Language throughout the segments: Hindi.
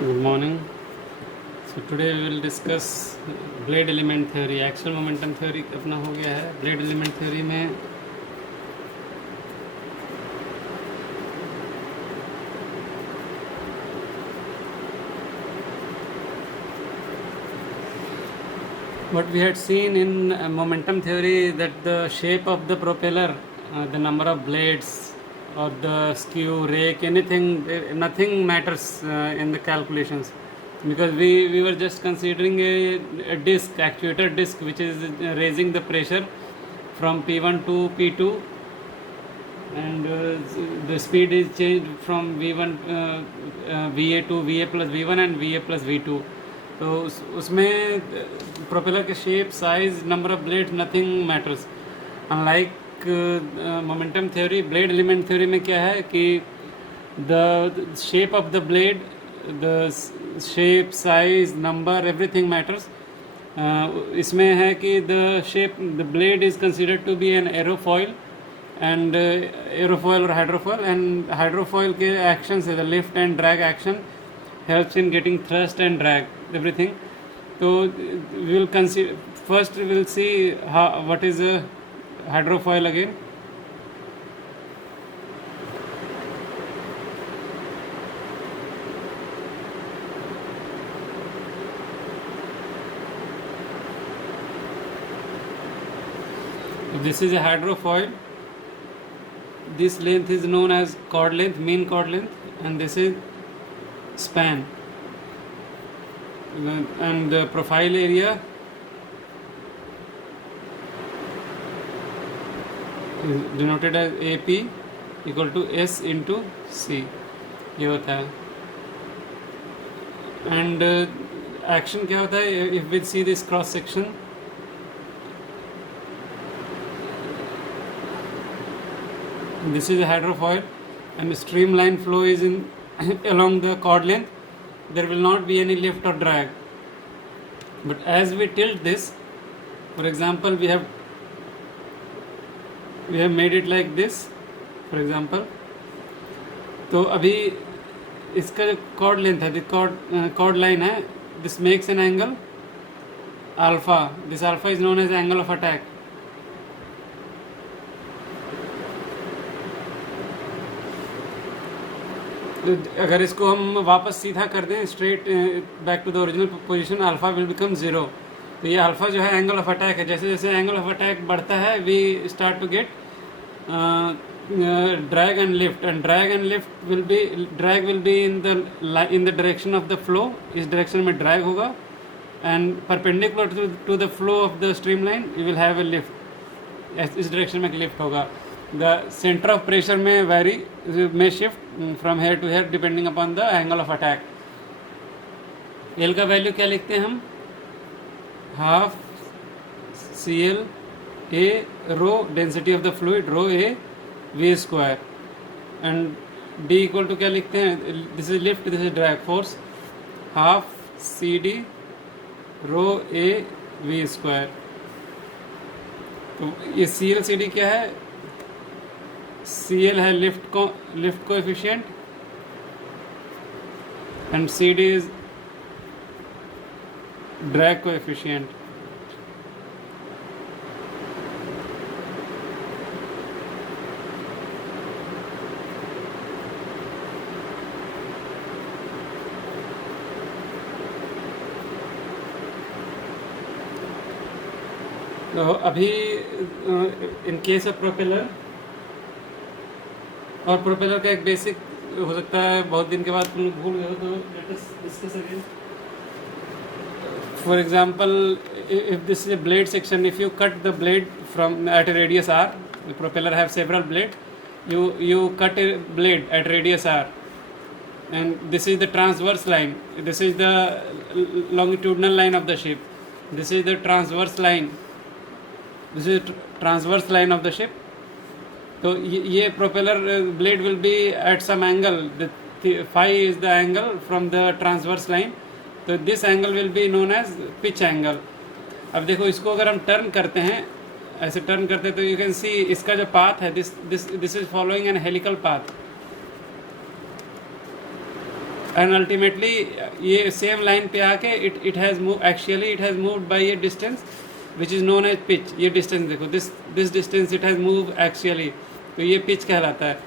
Good morning. So today we will discuss blade element theory. Axial momentum theory अपना हो गया है. Blade element theory में what we had seen in momentum theory that the shape of the propeller, the number of blades or the skew, rake, anything, nothing matters in the calculations, because we were just considering a disc, actuator disc, which is raising the pressure from P1 to P2, and the speed is changed from V1 VA to VA plus V1 and VA plus V2. तो उसमें प्रोपेलर के shape, size, number of blade, nothing matters. Unlike momentum theory, blade element theory में क्या है कि the shape of the blade, the shape, size, number, everything matters. इसमें है कि the shape, the blade is considered to be an aerofoil and aerofoil और हाइड्रोफॉयल, एंड हाइड्रोफॉयल के एक्शन से the lift and drag action helps in getting thrust and drag, everything. So we will consider, first we will see what is a hydrofoil again. This is a hydrofoil. This length is known as chord length, mean chord length, and this is span, and the profile area is denoted as AP equal to S into C. ये होता है. And action क्या होता है? If we see this cross section, this is a hydrofoil and streamline flow is in along the chord length. There will not be any lift or drag, but as we tilt this, for example, we have made it like this, for example. तो अभी इसका जो chord length है, chord line है, this makes an angle alpha. This alpha is known as angle of attack. अगर इसको हम वापस सीधा कर दें, straight back to the original position, alpha will become zero. तो ये अल्फा जो है एंगल ऑफ अटैक है. जैसे जैसे एंगल ऑफ अटैक बढ़ता है, we start to get drag and lift, and drag and lift will be, drag will be in the direction of the flow. इस डायरेक्शन में ड्रैग होगा, and perpendicular to the flow of the stream line you will have a lift. इस डायरेक्शन में एक लिफ्ट होगा. The center of pressure may shift from here to here depending upon the angle of attack. L का वैल्यू क्या लिखते हैं हम? Half CL A rho density of the fluid, rho A V square, and D equal to क्या लिखते हैं? This is lift, this is drag force, half CD rho A V square. तो ये CL CD क्या है? CL है lift coefficient, and CD is drag coefficient. तो अभी इन केस ऑफ प्रोपेलर, और प्रोपेलर का एक बेसिक हो सकता है बहुत दिन के बाद तुम लोग भूल गए हो, तो let us discuss again. For example, if this is a blade section, if you cut the blade from at a radius r, the propeller have several blade, you cut a blade at radius r, and this is the transverse line, this is the longitudinal line of the ship, this is the transverse line, this is transverse line of the ship. तो ये propeller blade will be at some angle, phi is the angle from the transverse line, तो this angle will be known as pitch angle. अब देखो, इसको अगर हम टर्न करते हैं, ऐसे टर्न करते हैं, तो यू कैन सी इसका जो पाथ है, this is following an helical path. And ultimately ये सेम लाइन पे आके it has move, actually it has moved by a distance which is known as pitch. ये डिस्टेंस देखो, this distance it has move actually, तो ये पिच कहलाता है।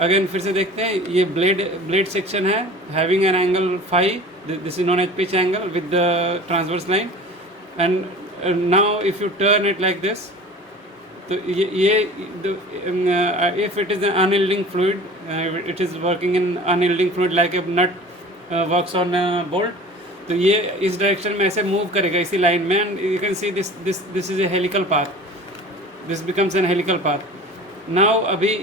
अगेन फिर से देखते हैं, ये ब्लेड सेक्शन है having an angle phi, this is known as pitch angle with the transverse line. And now if you turn it like this, तो ये if it is unyielding fluid, it is working in unyielding fluid like a nut works on bolt, तो ये इस डायरेक्शन में ऐसे मूव करेगा इसी लाइन में। And you can see this is A helical path, this becomes N helical path. Now अभी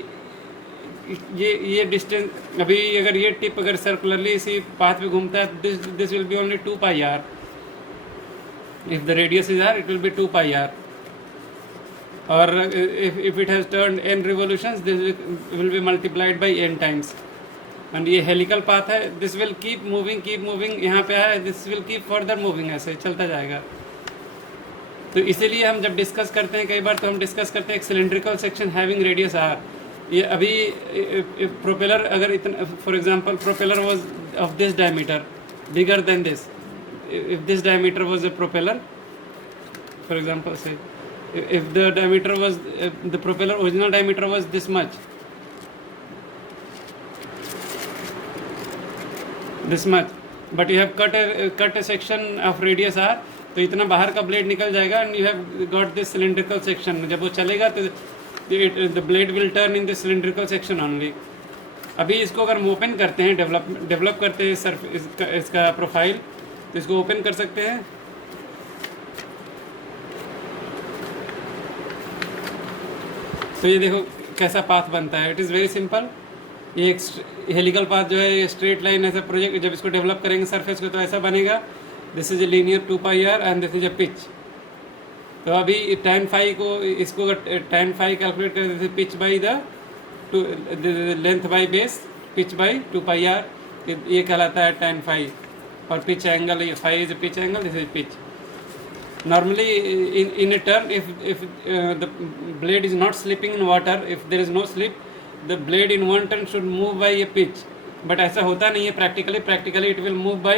ये डिस्टेंस, अभी अगर ये टिप अगर सर्कुलरली इसी पाथ में घूमता है, this will be only 2 pi R. If the radius is R, it will be 2 pi R. और if it has turned n revolutions, this will be multiplied by n times. And ये हेलिकल पाथ है, दिस विल कीप मूविंग, यहाँ पे है, this will keep further moving, ऐसे चलता जाएगा। तो इसीलिए हम जब डिस्कस करते हैं कई बार, तो हम डिस्कस करते हैं एक cylindrical section having radius R. ये अभी प्रोपेलर अगर इतना, for example propeller was of this diameter bigger than this, if this diameter was a propeller, for example से if the diameter was the propeller original diameter was this much, but you have cut a section of radius r, तो इतना बाहर का ब्लेड निकल जाएगा and you have got this cylindrical section। जब वो चलेगा तो the blade will turn in this cylindrical section only। अभी इसको अगर हम ओपन करते हैं, डेवलप करते हैं इसका प्रोफाइल, तो इसको ओपन कर सकते हैं। तो ये देखो कैसा पाथ बनता है, इट इज़ वेरी सिंपल। ये एक हेलिकल पाथ जो है, ये स्ट्रेट लाइन ऐसा प्रोजेक्ट, जब इसको डेवलप करेंगे सरफेस को, तो ऐसा बनेगा। This is a linear 2 pi R and this is a pitch. तो अभी tan फाई को, इसको अगर tan फाई कैलकुलेट करें, जैसे pitch by the length by base, pitch by 2 pi R, ये कहलाता है tan फाई। और पिच एंगल, ये phi is a pitch angle, this is pitch. Normally in a turn, if the blade is not slipping in water, if there is no slip, the blade in one turn should move by a pitch, but ऐसा होता नहीं है practically it will move by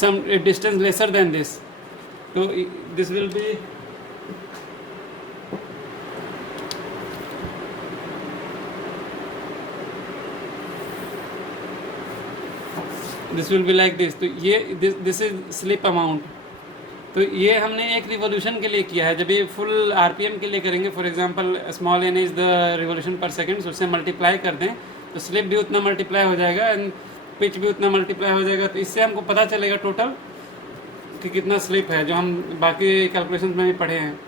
some distance lesser than this। so this will be like this। तो ये दिस इज स्लिप अमाउंट। तो ये हमने एक रिवोल्यूशन के लिए किया है। जब ये फुल आरपीएम के लिए करेंगे, for example small N is the revolution per second, उससे मल्टीप्लाई कर दें तो स्लिप भी उतना मल्टीप्लाई हो जाएगा एंड पिच भी उतना मल्टीप्लाई हो जाएगा। तो इससे हमको पता चलेगा टोटल कि कितना स्लिप है, जो हम बाकी कैलकुलेशन में भी पढ़े हैं।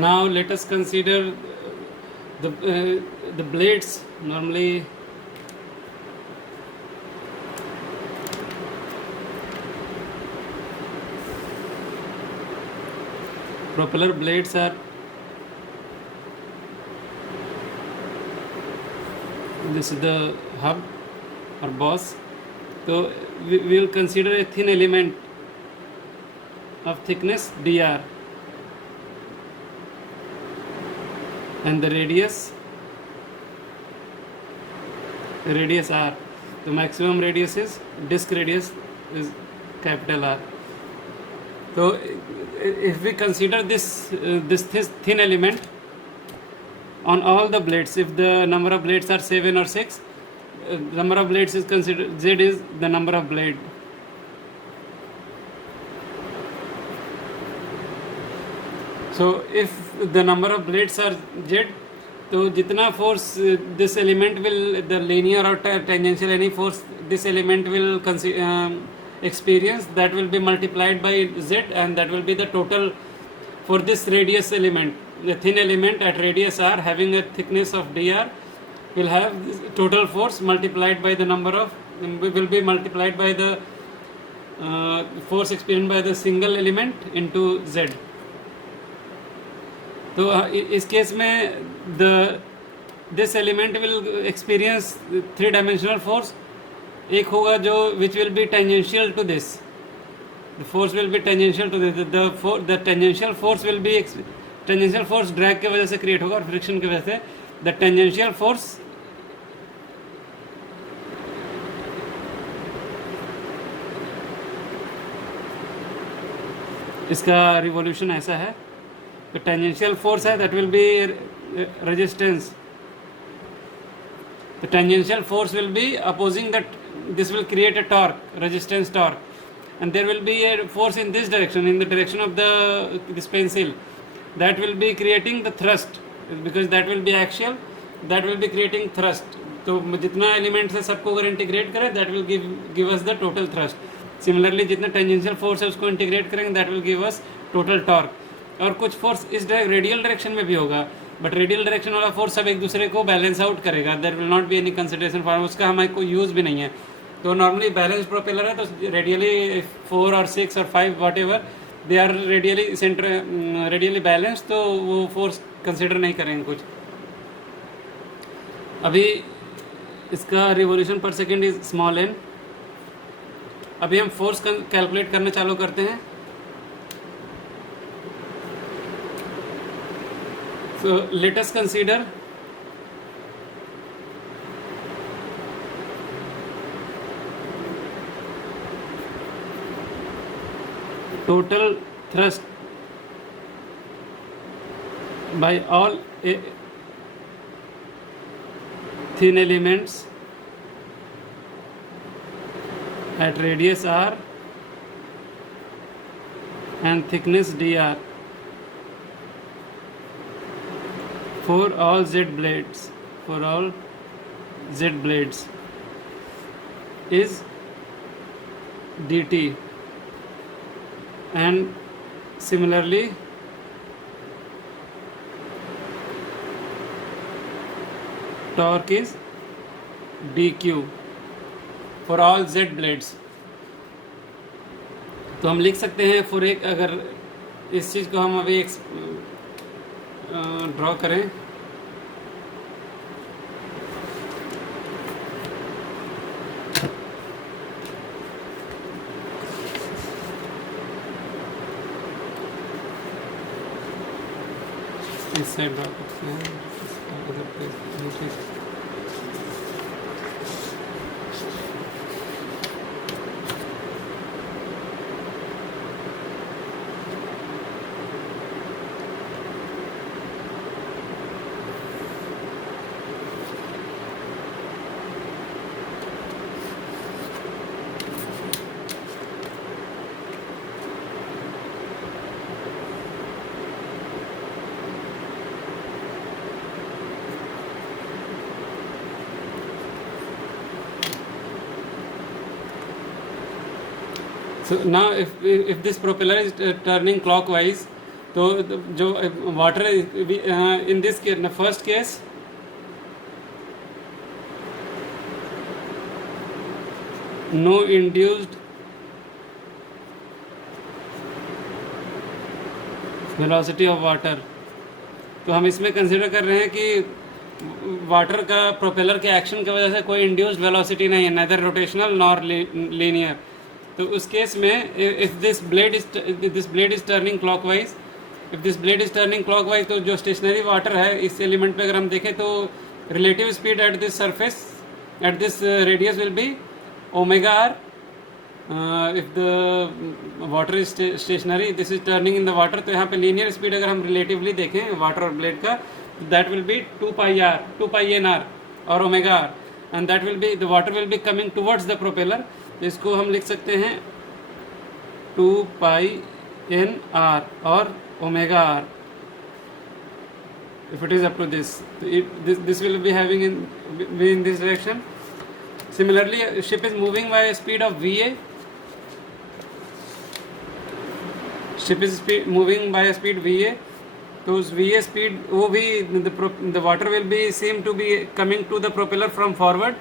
Now let us consider the blades. Normally propeller blades are, this is the hub or boss. So we will consider a thin element of thickness dr and the radius r. The maximum radius is, disc radius is capital R. So if we consider this thin element on all the blades, if the number of blades are 7 or 6, number of blades is considered, Z is the number of blade. So if the number of blades are Z, तो जितना force this element will, the linear और tangential any force this element will experience, that will be multiplied by z, and that will be the total for this radius element. The thin element at radius r having a thickness of dr will have total force multiplied by the number of, will be multiplied by the force experienced by the single element into z. तो इस केस में this element will experience 3 dimensional force. एक होगा जो which will be tangential to this, the force will be tangential to this, the tangential force will be, tangential force drag की वजह से क्रिएट होगा और फ्रिक्शन की वजह से. द टेंजेंशियल फोर्स इसका रिवॉल्यूशन ऐसा है. तो टेंजेंशियल फोर्स है, that will B resistance. The tangential force will be opposing that, this will create a torque, resistance torque, and there will be a force in this direction, in the direction of this pencil, that will be creating the thrust, because that will be axial, that will be creating thrust. तो जितना एलिमेंट्स है सबको अगर इंटीग्रेट करें, that will give us the total thrust. Similarly जितना टेंजेंशियल फोर्स है उसको इंटीग्रेट करेंगे, that will give us total torque. और कुछ फोर्स इस रेडियल डायरेक्शन में भी होगा, बट रेडियल डायरेक्शन वाला फोर्स सब एक दूसरे को बैलेंस आउट करेगा. There will not be any consideration for, उसका हमारे को यूज़ भी नहीं है. तो नॉर्मली बैलेंस प्रोपेलर है, तो रेडियली 4 और 6 और 5 whatever they are radially centre, radially balance, तो वो फोर्स कंसिडर नहीं करेंगे कुछ. अभी इसका revolution per second is small n. अभी हम फोर्स कैलकुलेट करना चालू करते हैं. So let us consider total thrust by all thin elements at radius r and thickness dr for all z blades, is dt, and similarly torque is dq for all z blades. तो हम लिख सकते हैं फॉर एक, अगर इस चीज़ को हम अभी ड्रॉ करें, इस साइड ड्रॉ करते हैं. So now if this propeller is turning clockwise, तो जो water in this case, in the first case, no induced velocity of water. तो हम इसमें कंसिडर कर रहे हैं कि वाटर का प्रोपेलर के एक्शन की वजह से कोई इंड्यूस्ड वेलोसिटी नहीं है, नेदर रोटेशनल नॉर लीनियर. तो उस केस में if this blade is turning clockwise, तो जो स्टेशनरी वाटर है इस एलिमेंट पे अगर हम देखें तो relative speed at this surface, at this radius will be omega R. If the water is stationary, this is turning in the water, तो यहाँ पे लीनियर स्पीड अगर हम रिलेटिवली देखें वाटर और ब्लेड का, that will be 2 n r और omega R, and that will be, the water will be coming towards the propeller. इसको हम लिख सकते हैं 2 n r और omega R. if it is up to this, this will be having in this direction. Similarly, a ship is moving by a speed of va, ship is speed moving by speed V A, तो उस वी ए स्पीड वो भी the water will be seem to be coming to the propeller from forward,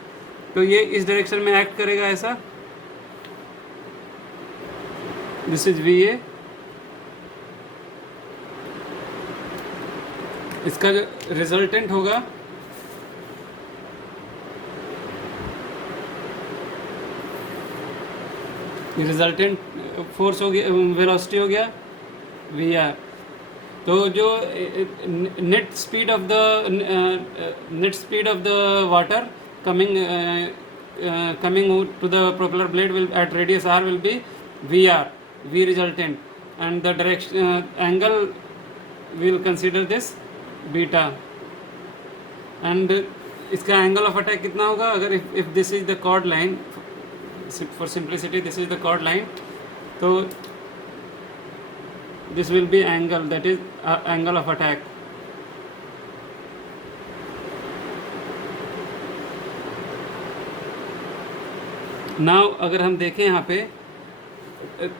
तो ये इस डायरेक्शन में एक्ट करेगा ऐसा, दिस इज वी ए। इसका जो रिजल्टेंट होगा रिजल्टेंट फोर्स हो गया, वेलोसिटी हो गया वी आर। तो जो net speed of the water coming to the propeller blade will at radius r will be vr, v resultant, and the direction angle we will consider this beta, and इसका एंगल ऑफ अटैक कितना होगा, अगर if this is the chord line, for simplicity this is the chord line, तो this will be angle, that is angle of attack. Now अगर हम देखें यहाँ पे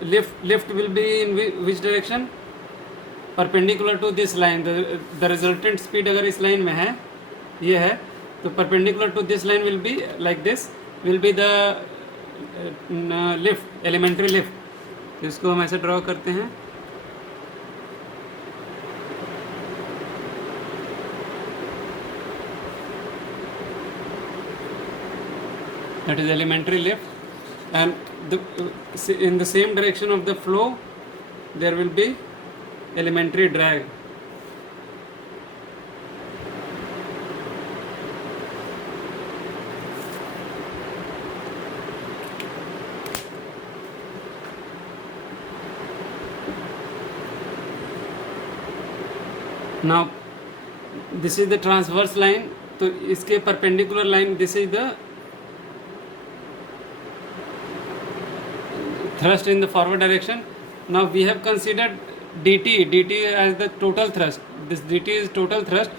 lift will be in which direction, perpendicular to this line, the resultant speed अगर इस लाइन में है, ये है, तो perpendicular to this line will be like this, will be the lift, elementary lift। इसको हम ऐसे ड्रॉ करते हैं, that is elementary lift, and in the same direction of the flow there will be elementary drag. Now this is the transverse line, तो इसके perpendicular line, this is the thrust in the forward direction. Now we have considered dt as the total thrust, this dt is total thrust,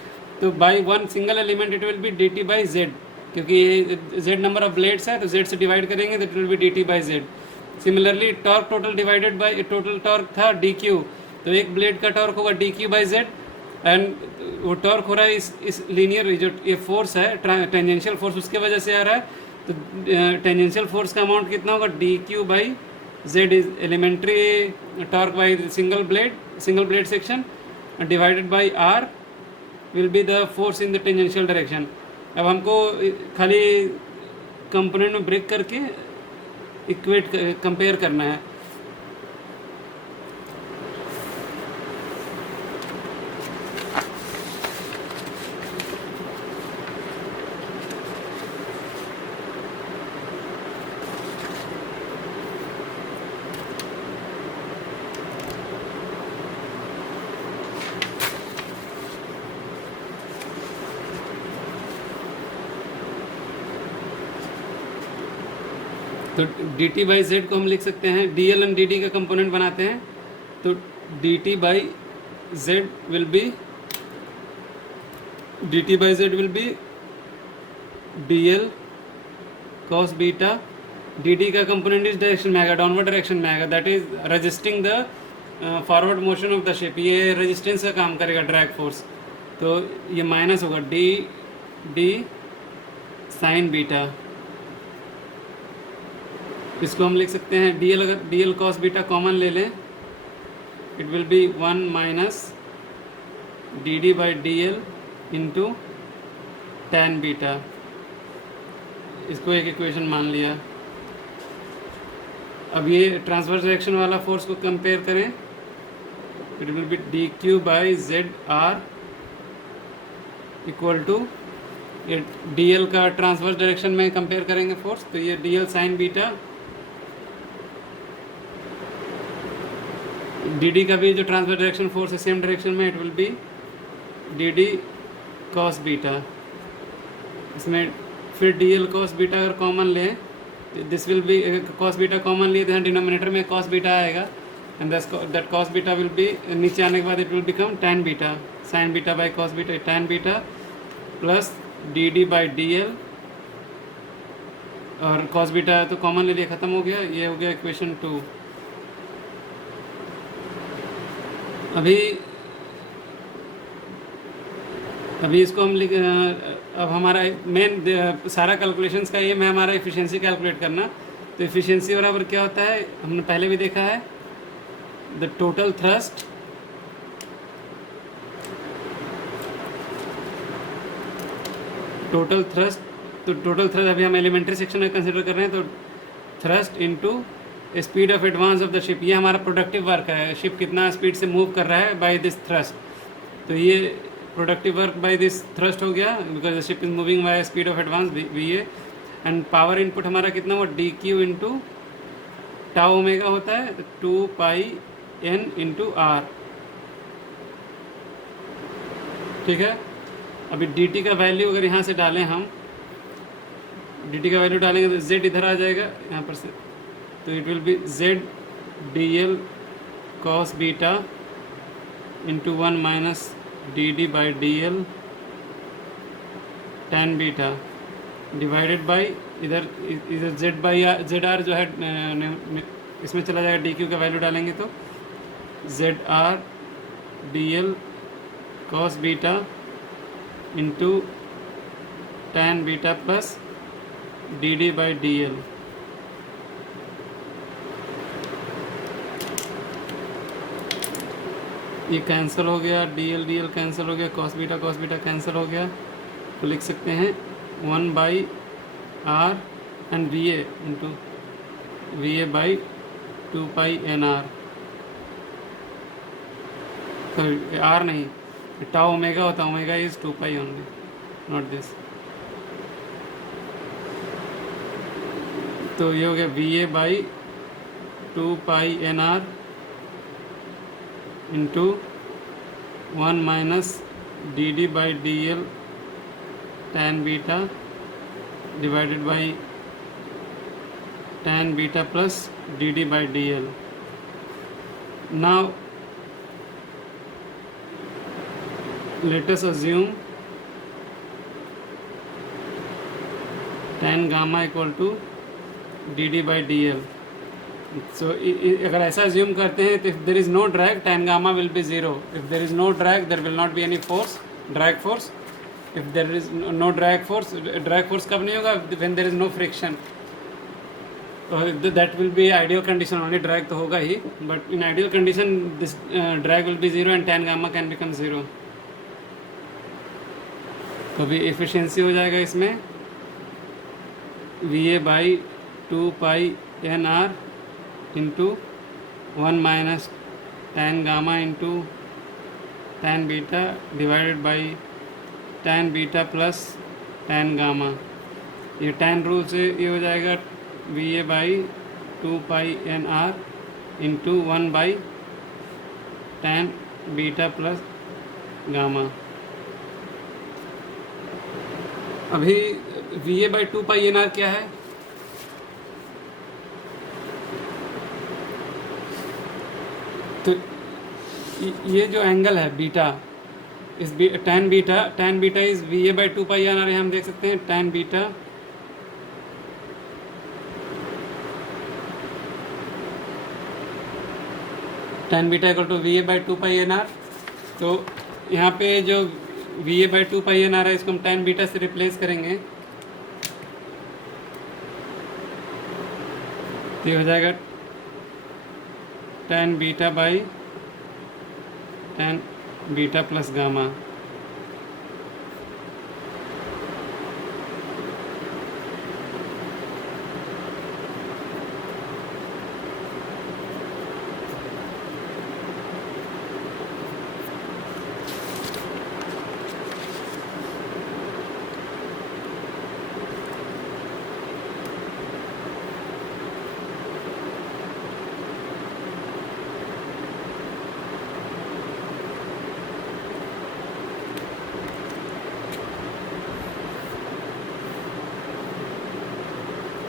तो by one single element it will be dt by z, क्योंकि z number of blades है तो z से डिवाइड करेंगे, that will be dt by z. Similarly torque total divided by total torque था dq, तो एक ब्लेड का टॉर्क होगा dq by z, एंड वो टॉर्क हो रहा है इस लीनियर, जो ये फोर्स है टेंजेंशियल फोर्स उसके वजह से आ रहा है, तो टेंजेंशियल फोर्स का अमाउंट कितना होगा, dq by z is elementary torque by single blade section divided by r will be the force in the tangential direction. अब हमको खाली कंपोनेंट में ब्रेक करके इक्वेट कंपेयर करना है। तो dt बाई जेड को हम लिख सकते हैं, dl एंड dd का कंपोनेंट बनाते हैं, तो dt by Z will be dl cos beta, dd का कंपोनेंट इस डायरेक्शन में आएगा, डाउनवर्ड डायरेक्शन में आएगा, that is resisting the forward motion of the ship, ये रेजिस्टेंस का काम करेगा, ड्रैग फोर्स, तो ये माइनस होगा डी साइन बीटा। इसको हम लिख सकते हैं dl, अगर dl cos बीटा कॉमन ले लें, it will be 1 minus dd by dl into tan beta. इसको एक इक्वेशन मान लिया। अब ये ट्रांसवर्स डायरेक्शन वाला फोर्स को कंपेयर करें, it will be dq by Z R equal to, ये dl का ट्रांसवर्स डायरेक्शन में कंपेयर करेंगे फोर्स, तो ये dl साइन बीटा, dd का भी जो ट्रांसवर्स डायरेक्शन फोर्स है सेम डायरेक्शन में, it will be dd cos beta. इसमें फिर dl cos बीटा अगर कॉमन लें, this will B cos beta common लिए तो डिनोमिनेटर में cos बीटा आएगा, and that cos beta will be, नीचे आने के बाद it will become tan beta, sin beta by cos beta, tan beta plus dd by dl, और cos बीटा तो कॉमन ले लिया, ख़त्म हो गया, ये हो गया इक्वेशन 2। अभी अभी इसको हम अब हमारा मेन सारा कैलकुलेशंस का एम है हमारा एफिशिएंसी कैलकुलेट करना। तो एफिशिएंसी बराबर क्या होता है, हमने पहले भी देखा है, द टोटल थ्रस्ट तो टोटल थ्रस्ट अभी हम एलिमेंट्री सेक्शन में कंसिडर कर रहे हैं। तो thrust into speed of advance of the ship, ये हमारा प्रोडक्टिव वर्क है, शिप कितना स्पीड से मूव कर रहा है बाय दिस थ्रस्ट। तो ये productive work by this thrust हो गया, because the ship is moving by speed of advance V A. And power input हमारा कितना हुआ, D Q into tau omega होता है, 2 पाई एन इंटू आर। ठीक है, अभी डी टी का वैल्यू अगर यहाँ से डालें हम, डी टी का वैल्यू डालेंगे तो जेड इधर आ जाएगा यहाँ पर से, तो it will B Z D L cos beta into 1 minus D D by D L tan beta divided by इधर जेड बाई जेड आर जो है इसमें चला जाएगा, डी क्यू का वैल्यू डालेंगे तो Z R D L cos beta into tan beta plus D D by D L. ये कैंसिल हो गया, डी एल कैंसिल हो गया, कॉस बीटा कैंसिल हो गया, तो लिख सकते हैं 1 by R and V A into V A by 2 pi N R, sorry R नहीं, टाउ ओमेगा होता है, omega is 2 pi only, not this. तो ये हो गया V A by 2 pi N R into 1 minus D D by D L tan beta divided by tan beta plus D D by D L. Now let us assume tan gamma equal to dd by dl। so अगर ऐसा assume करते हैं तो if there is no drag tan gamma will be 0, if there is no drag there will not be any force, drag force, if there is no drag force कब नहीं होगा, when there is no friction, that will be ideal condition only, drag तो होगा ही, but in ideal condition this drag will be 0 and tan gamma can become 0। तो अभी एफिशिएंसी हो जाएगा इसमें V A by 2 pi N R into 1 minus tan gamma into tan beta divided by tan beta plus tan gamma. ये टेन रूल से ये हो जाएगा V A by 2 pi N R into 1 by tan beta plus gamma. अभी V A by 2 pi N R क्या है, तो ये जो एंगल है बीटा, इस tan beta is V A by 2 pi N R, हम देख सकते हैं tan beta equal to V A by 2 pi N R. तो यहाँ पे जो V A by 2 pi N आ रहा है, इसको हम टेन बीटा से रिप्लेस करेंगे, तो ये हो जाएगा tan beta by tan beta plus gamma.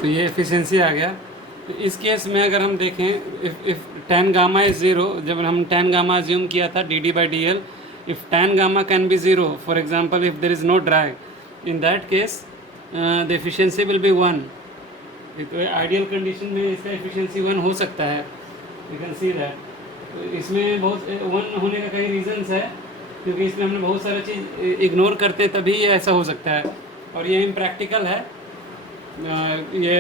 तो ये एफिशिएंसी आ गया। तो इस केस में अगर हम देखें, इफ टेन गामा इज 0, जब हम टेन गामा अज्यूम किया था D D by D L, if tan gamma can be 0, for example if there is no drag, in that case the efficiency will be 1। तो आइडियल कंडीशन में इसका एफिशिएंसी 1 हो सकता है, यू कैन सी दैट। तो इसमें बहुत वन होने का कई रीजंस है, क्योंकि इसमें हमने बहुत सारी चीज़ इग्नोर करते हैं, तभी ये ऐसा हो सकता है। और ये इम्प्रैक्टिकल है, ये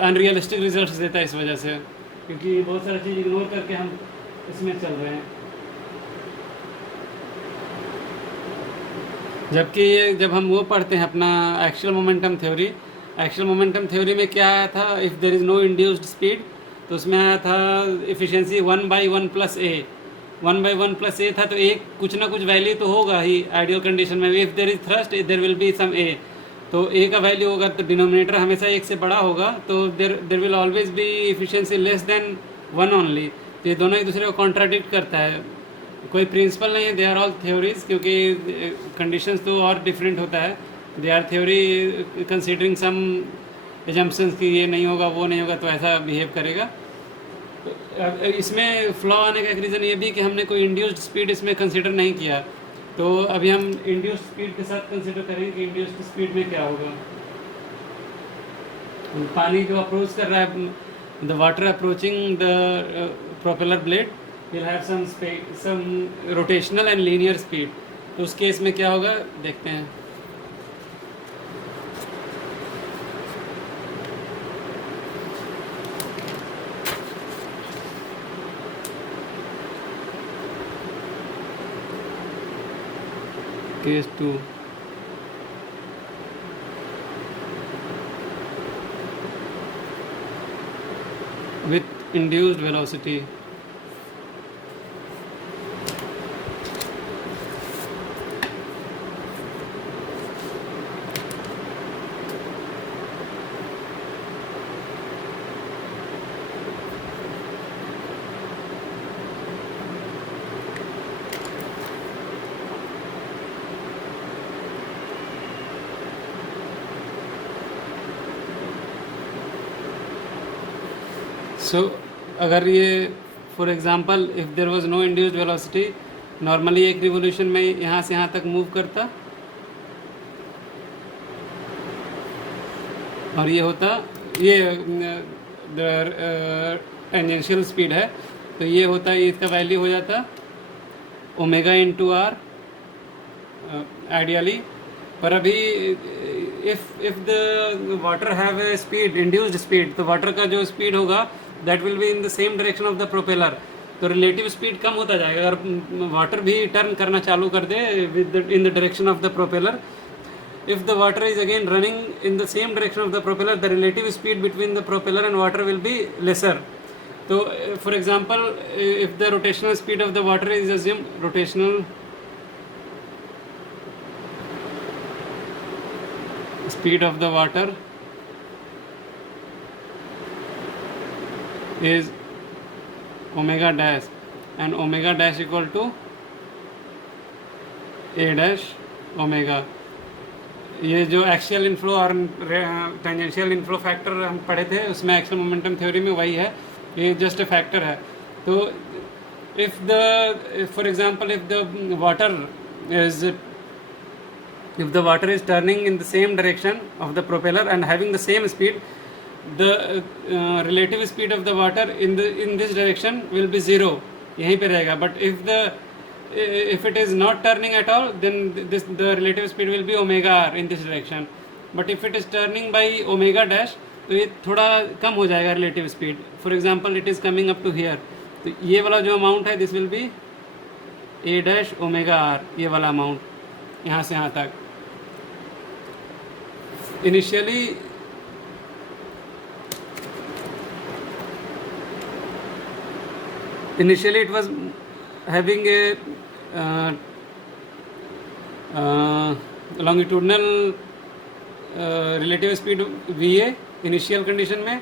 अनरियलिस्टिक रिजल्ट्स देता है इस वजह से, क्योंकि बहुत सारी चीज़ इग्नोर करके हम इसमें चल रहे हैं। जबकि ये जब हम वो पढ़ते हैं अपना actual momentum theory, actual momentum theory में क्या आया था, if there is no induced speed, तो उसमें आया था एफिशिएंसी 1/1+a, 1/1+a था, तो एक कुछ ना कुछ वैल्यू तो होगा ही आइडियल कंडीशन में। If there is thrust there will be some a, तो a का वैल्यू होगा तो डिनोमिनेटर हमेशा एक से बड़ा होगा, तो there will always be efficiency less than 1 only. तो ये दोनों एक दूसरे को कॉन्ट्राडिक्ट करता है, कोई प्रिंसिपल नहीं है, दे आर ऑल थ्योरीज, क्योंकि कंडीशंस तो और डिफरेंट होता है। They are theory considering some assumptions कि ये नहीं होगा वो नहीं होगा तो ऐसा बिहेव करेगा। तो इसमें फ्लॉ आने का एक रीज़न ये भी कि हमने कोई इंड्यूस्ड स्पीड इसमें कंसीडर नहीं किया। तो अभी हम इंड्यूस्ड स्पीड के साथ कंसीडर करेंगे कि इंड्यूस्ड स्पीड में क्या होगा। पानी जो अप्रोच कर रहा है, the water approaching the propeller blade will have some rotational and linear speed. तो उस केस में क्या होगा देखते हैं। Case 2, with induced velocity, so अगर ये for example if there was no induced velocity, normally एक रिवोल्यूशन में यहाँ से यहाँ तक मूव करता और ये होता, ये टेंजेंशियल स्पीड है, तो ये होता, ये इसका वैल्यू हो जाता ओमेगा इंटू आर आइडियली। पर अभी if the water have a speed, induced speed, तो वाटर का जो स्पीड होगा that will be in the same direction of the propeller, तो रिलेटिव स्पीड कम होता जाएगा। अगर वाटर भी टर्न करना चालू कर दे in the direction of the propeller, if the water is again running in the same direction of the propeller, the relative speed between the propeller and water will be lesser. So for example, if the rotational speed of the water is assumed, rotational speed of the water is omega dash, and omega dash equal to a dash omega। ये जो एक्सियल इनफ्लो और टेंजेंशियल इनफ्लो फैक्टर हम पढ़े थे उसमें एक्सियल मोमेंटम थ्योरी में वही है, ये जस्ट ए फैक्टर है। तो if the for example if the water is turning in the same direction of the propeller and having the same speed, the relative speed of the water in this direction will be zero, यहीं पे रहेगा। But if it is not turning at all, then the relative speed will be omega r in this direction. But if it is turning by omega dash, तो ये थोड़ा कम हो जाएगा relative speed. For example, it is coming up to here, तो ये वाला जो अमाउंट है this will be a dash omega r, ये वाला अमाउंट यहाँ से यहाँ तक। Initially it was having a longitudinal relative speed va initial condition में,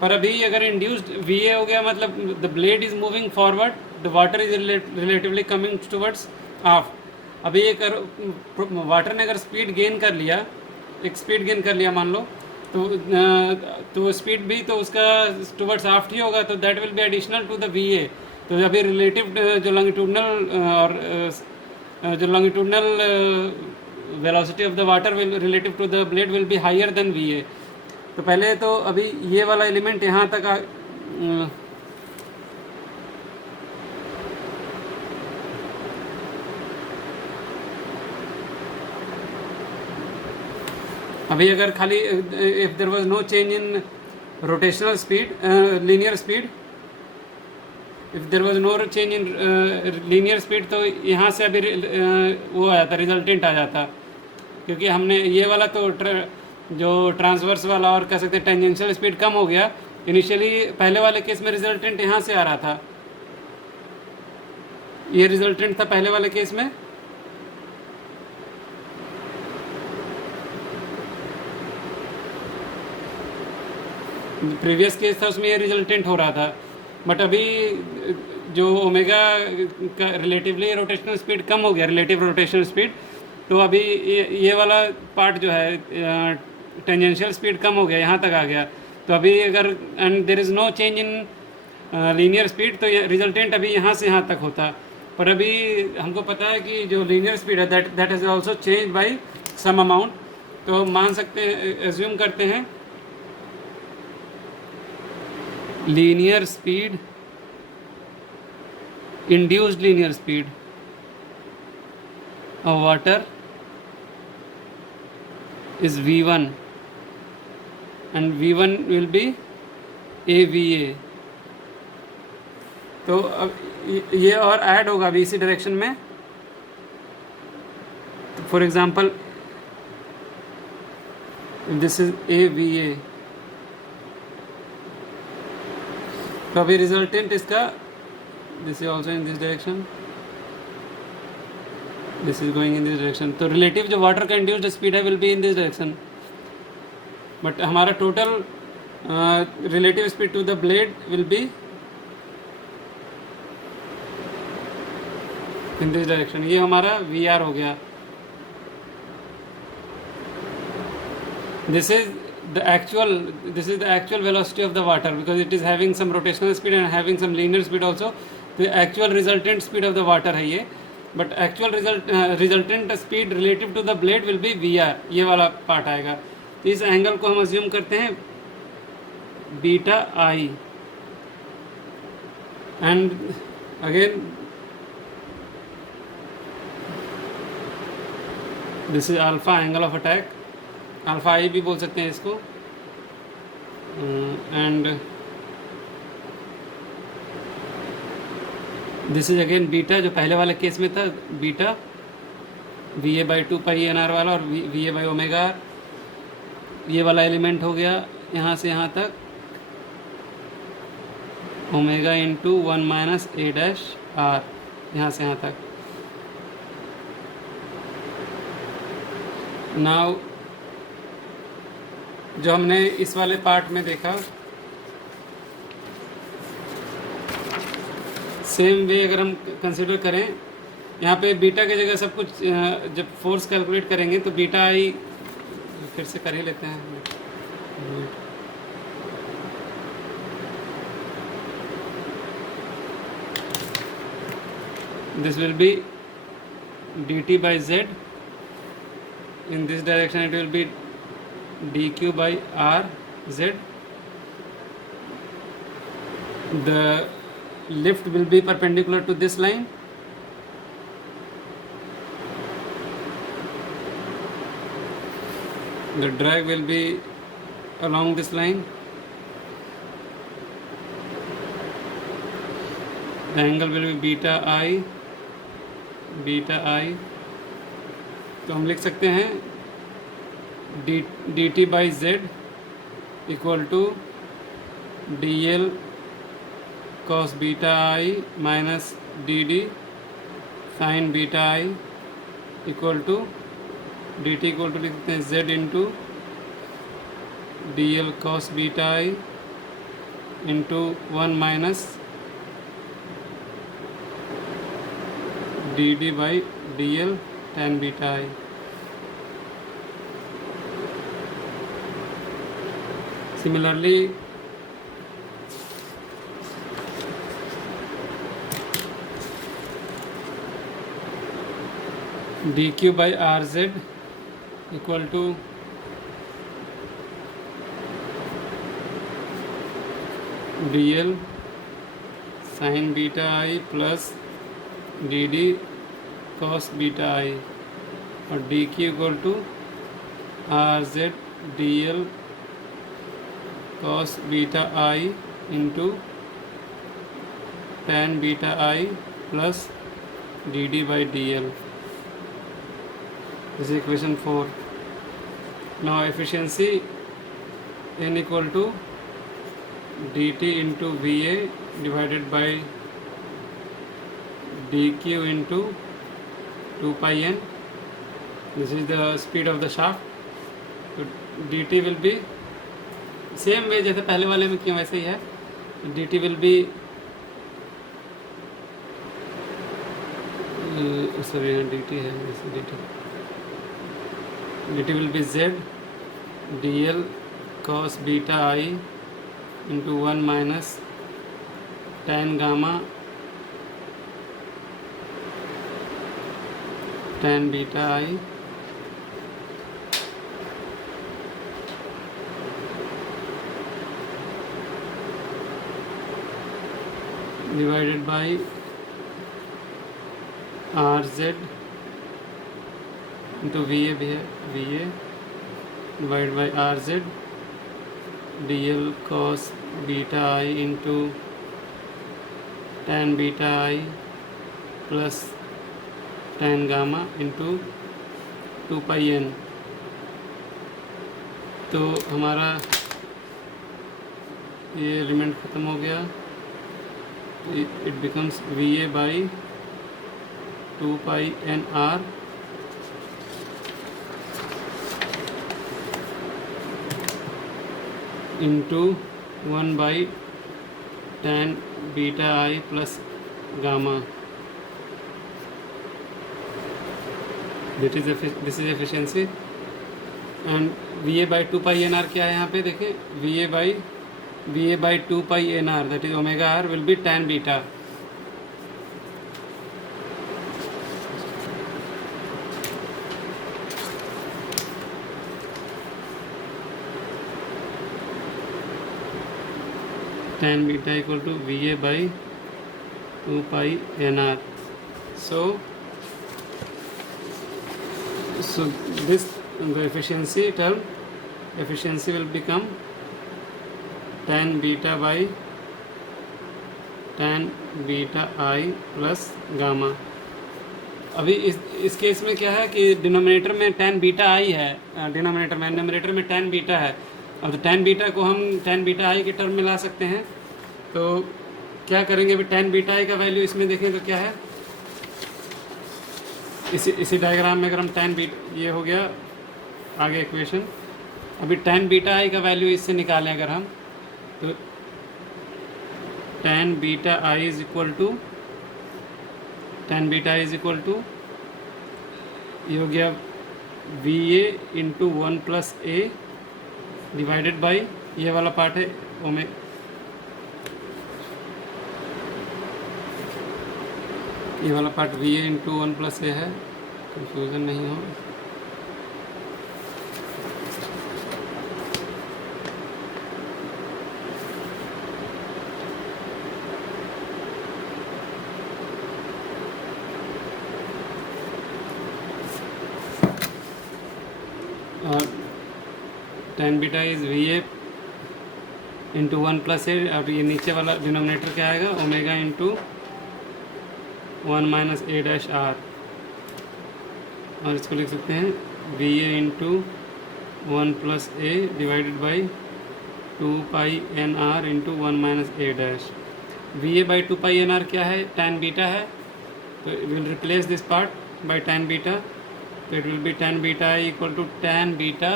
पर अभी अगर इंड्यूस्ड va हो गया मतलब the blade is moving forward, the water is relatively coming towards of. अभी एक वाटर ने अगर स्पीड गेन कर लिया, एक स्पीड गेन कर लिया मान लो, तो स्पीड भी तो उसका टुवर्ड्स आफ्ट ही होगा, तो that will be additional to the va। तो अभी रिलेटिव जो longitudinal velocity of the water will relative to the blade will be higher than va। तो पहले तो अभी ये वाला एलिमेंट यहाँ तक अभी अगर खाली if there was no change in rotational speed, linear speed, if there was no change in linear speed, तो यहाँ से अभी वो आ जाता, रिजल्टेंट आ जाता, क्योंकि हमने ये वाला तो जो ट्रांसवर्स वाला और कह सकते हैं टेंजेंशियल स्पीड कम हो गया। इनिशियली पहले वाले केस में रिजल्टेंट यहाँ से आ रहा था, ये रिजल्टेंट था पहले वाले केस में। प्रीवियस केस था उसमें ये रिजल्टेंट हो रहा था, बट अभी जो ओमेगा का रिलेटिवली रोटेशनल स्पीड कम हो गया, रिलेटिव रोटेशनल स्पीड, तो अभी ये वाला पार्ट जो है टेंजेंशियल स्पीड कम हो गया, यहाँ तक आ गया। तो अभी अगर and there is no change in linear speed, तो रिजल्टेंट अभी यहाँ से यहाँ तक होता। पर अभी हमको पता है कि जो लीनियर स्पीड है that is also change by some amount, तो मान सकते हैं, एज्यूम करते हैं linear speed, induced linear speed of water is V1 and V1 will be AVA। तो अब ये और ऐड होगा भी इसी डायरेक्शन में। For example this is AVA, तो अभी रिजल्टेंट इसका this is also in this direction, this is going in this direction, तो रिलेटिव जो वाटर का इंड्यूस्ड स्पीड है will be in this direction, but हमारा total relative speed to the blade will be in this direction. ये हमारा VR हो गया। This is the actual velocity of the water, because it is having some rotational speed and having some linear speed also. The actual resultant speed of the water है ये, but actual resultant speed relative to the blade will be VR, ये वाला पार्ट आएगा। तो इस एंगल को हम अज्यूम करते हैं beta I, and again this is alpha angle of attack, alpha I भी बोल सकते हैं इसको, and this is again beta, जो पहले वाले केस में था बीटा VA/2πNR वाला और VA/ओमेगा, ये वाला एलिमेंट हो गया यहाँ से यहाँ तक ओमेगा इंटू 1 - A', यहाँ से यहाँ तक। नाउ जो हमने इस वाले पार्ट में देखा, सेम वे अगर हम कंसिडर करें, यहाँ पे बीटा की जगह सब कुछ जब फोर्स कैलकुलेट करेंगे तो बीटा आई फिर से कर ही लेते हैं। This will B dt/z, in this direction it will be dq/rz, the lift will be perpendicular to this line, the drag will be along this line, the angle will be beta I, तो हम लिख सकते हैं dt/z equal to dl cos beta I minus dd sin beta I equal to dt equal to लिख सकते हैं z into dl cos beta I into 1 - dd/dl tan beta I। Similarly, dq/rz equal to dl sin beta I plus dd cos beta I, और dq equal to R Z D L cos beta I into tan beta I plus D D by D L. This is equation 4. Now efficiency n equal to dt into Va divided by dq into 2 pi n. This is the speed of the shaft. So dt will be same way जैसे पहले वाले में किया वैसे ही है. dt will be सॉरी यहाँ dt है, जैसे dt will be z dl cos beta i into 1 minus tan gamma tan beta i divided by rz into Va भी है, Va divided by rz dl cos beta i into tan beta i plus tan gamma into 2 pi n. तो हमारा ये एलिमेंट ख़त्म हो गया. It becomes Va by 2 pi n r into 1 by tan beta I plus gamma. This is efficiency. And Va by 2 pi n r क्या है यहाँ पे देखें. Va by 2 pi n r, that is omega r, will be tan beta. Tan beta equal to Va by 2 pi n r. So this the efficiency term, efficiency will become tan beta by tan beta I plus gamma. अभी इस केस में क्या है कि डिनोमिनेटर में tan बीटा आई है, डिनोमिनेटर में, न्यूमरेटर में tan बीटा है. अब तो tan बीटा को हम tan बीटा आई के टर्म में ला सकते हैं. तो क्या करेंगे, अभी tan बीटा आई का वैल्यू इसमें देखें तो क्या है. इसी डायग्राम में अगर हम tan बीटा, ये हो गया आगे इक्वेशन. अभी tan बीटा आई का वैल्यू इससे निकालें अगर हम, तो tan beta I is equal to ये हो गया Va into 1 plus A divided by ये वाला पार्ट है ओमे, ये वाला part Va into 1 plus A है, कंफ्यूजन नहीं हो. tan beta is Va into 1 plus A. अब ये नीचे वाला डिनोमिनेटर क्या आएगा, omega into 1 minus A dash R. और इसको लिख सकते हैं Va into 1 plus A divided by 2 pi N R into 1 minus A dash. Va by 2 pi N R क्या है, tan बीटा है. तो will replace this part by tan beta. तो it will be tan beta I equal to tan beta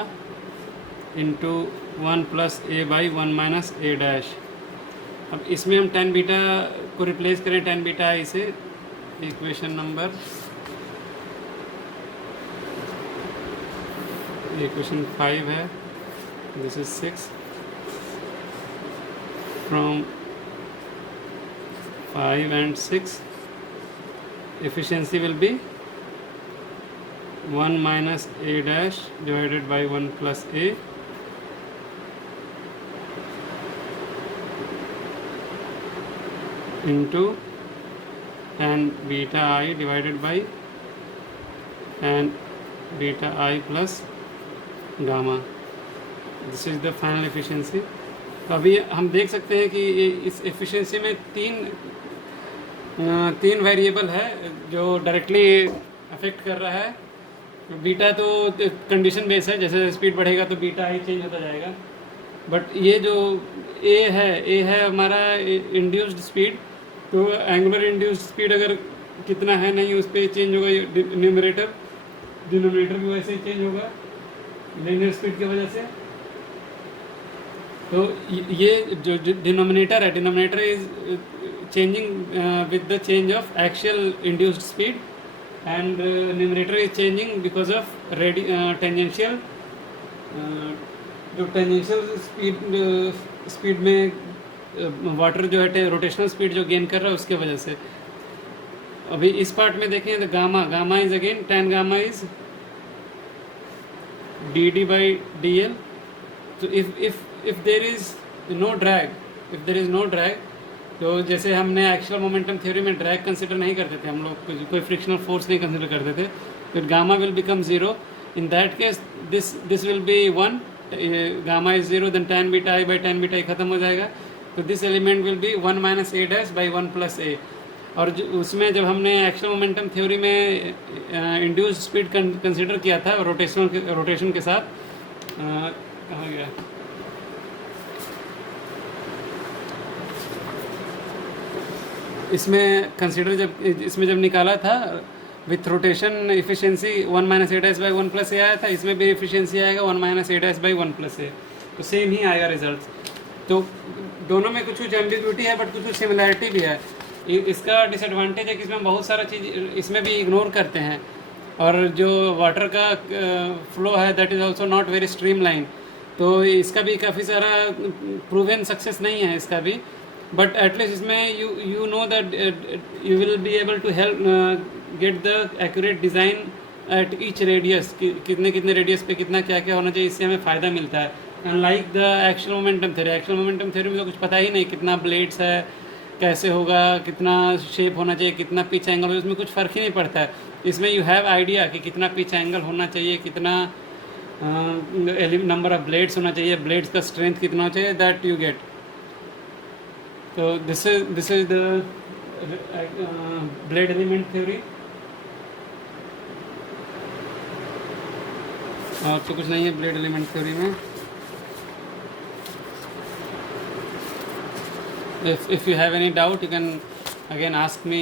into 1 plus A by 1 minus A dash. अब इसमें हम tan बीटा को रिप्लेस करें tan बीटा आई से. इक्वेशन नंबर, इक्वेशन 5 है, this is 6. From 5 and 6 efficiency will be 1 minus a dash divided by 1 plus a into tan beta I divided by tan beta I plus gamma, this is the final efficiency. तो अभी हम देख सकते हैं कि इस एफिशिएंसी में तीन वेरिएबल है जो डायरेक्टली अफेक्ट कर रहा है। बीटा तो कंडीशन बेस है, जैसे स्पीड बढ़ेगा तो बीटा ही चेंज होता जाएगा। बट ये जो ए है हमारा इंड्यूस्ड स्पीड। तो एंगुलर इंड्यूस्ड स्पीड अगर कितना है नहीं, उस पर चेंज होगा न्यूमरेटर, डिनोमिनेटर भी वैसे ही चेंज होगा लीनियर स्पीड की वजह से। तो ये जो डिनोमिनेटर है, denominator is changing with the change of actual induced speed, and numerator is changing because of tangential, जो टेंजेंशियल स्पीड में वाटर जो है रोटेशनल स्पीड जो गेन कर रहा है उसके वजह से। अभी इस पार्ट में देखें तो gamma is again tan gamma is dd by dl। तो if there is no drag, तो जैसे हमने एक्चुअल मोमेंटम थ्योरी में ड्रैग कंसिडर नहीं करते थे हम लोग, कोई फ्रिक्शनल फोर्स नहीं कंसिडर करते थे, तो gamma will become zero. In that case this will be 1, gamma is 0, then tan beta i by tan beta i खत्म हो जाएगा। तो this element will be 1 minus a dash by 1 plus a। और उसमें जब हमने एक्चुअल मोमेंटम थ्योरी में इंड्यूस्ड स्पीड कंसिडर किया था रोटेशन के साथ, कहाँ गया, इसमें जब निकाला था with rotation efficiency 1 minus A dash by 1 plus A आया था, इसमें भी एफिशिएंसी आएगा 1 minus A dash by 1 plus A, तो सेम ही आएगा रिजल्ट। तो दोनों में कुछ एम्बिग्विटी है बट कुछ सिमिलैरिटी भी है। इसका डिसएडवांटेज है कि इसमें बहुत सारा चीज़ इसमें भी इग्नोर करते हैं, और जो वाटर का फ्लो है that is also not very stream line. तो इसका भी काफ़ी सारा प्रूवन सक्सेस नहीं है इसका भी, बट एटलीस्ट इसमें you know that you will be able to help get the accurate design at each radius, कितने रेडियस पे कितना क्या क्या होना चाहिए, इससे हमें फ़ायदा मिलता है। Unlike the actual momentum theory में तो कुछ पता ही नहीं, कितना ब्लेड्स है, कैसे होगा, कितना शेप होना चाहिए, कितना पिच एंगल, उसमें कुछ फ़र्क ही नहीं पड़ता है। इसमें यू हैव आइडिया कि कितना पिच एंगल होना चाहिए, कितना नंबर ऑफ ब्लेड्स होना चाहिए, ब्लेड्स का स्ट्रेंथ कितना होना चाहिए, दैट यू गेट। तो this is the blade element theory. और तो कुछ नहीं है ब्लेड एलिमेंट थ्योरी में। If you have any doubt, you can again ask me.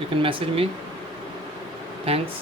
You can message me. Thanks.